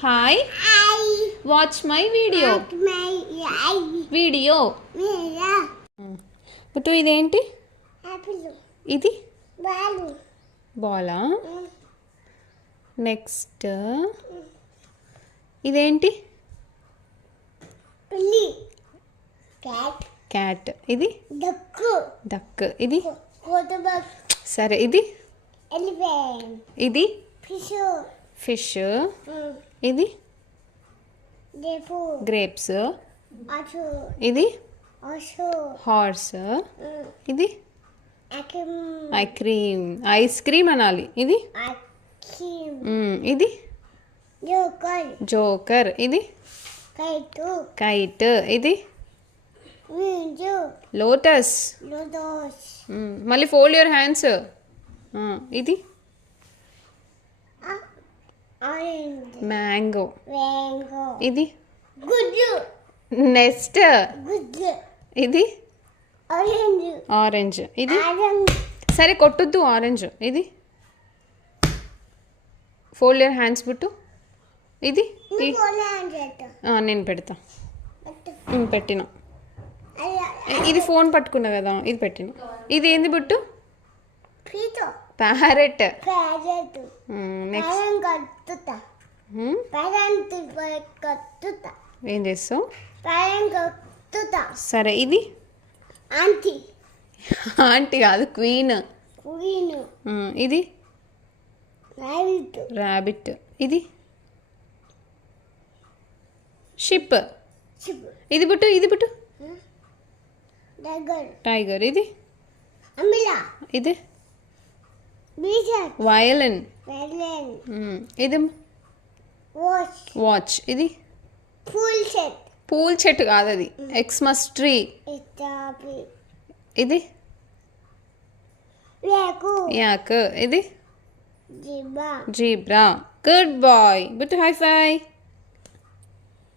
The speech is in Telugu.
Hi. Watch my video. Video. పుట్టు ఇదేంటి? ఇది బాలా. నెక్స్ట్ ఇదేంటి? క్యాట్. ఇది డక్. ఇది సరే. ఇది ఇది ఫిష్. ఇది గ్రేప్స్. ఇది హార్స్. ఇది ఐస్ క్రీమ్ అనాలి. ఇది ఇది జోకర్. ఇది కైట్. ఇది లోటస్. మళ్ళీ ఫోల్డ్ యువర్ హ్యాండ్స్. ఇది మ్యాంగో. ఇది నెస్ట్. ఇది ఆరెంజ్. ఇది సరే కొట్టొద్దు ఆరెంజ్. ఇది ఫోల్డ్ యువర్ హ్యాండ్స్ బుట్టు. ఇది నేను పెడతా. పెట్టిన. ఇది ఫోన్ పట్టుకున్నా కదా, ఇది పెట్టిన. ఇది ఏంది బుట్టు? ప్యారెట్. ఏం చేస్తావు? సరే. ఇది ఆంటీ కాదు, క్వీన్. ఇది ర్యాబిట్. ఇది షిప్. ఇది బుట్టు. ఇది బుట్టు టైగర్. ఇది ఇది వయలిన్. ఇది వాచ్. ఇది పూల్ చెట్టు కాదు, అది ఎక్స్మస్ ట్రీ. ఇది యాక్. ఇది జీబ్రా. Good boy. బుట్టు హై ఫై.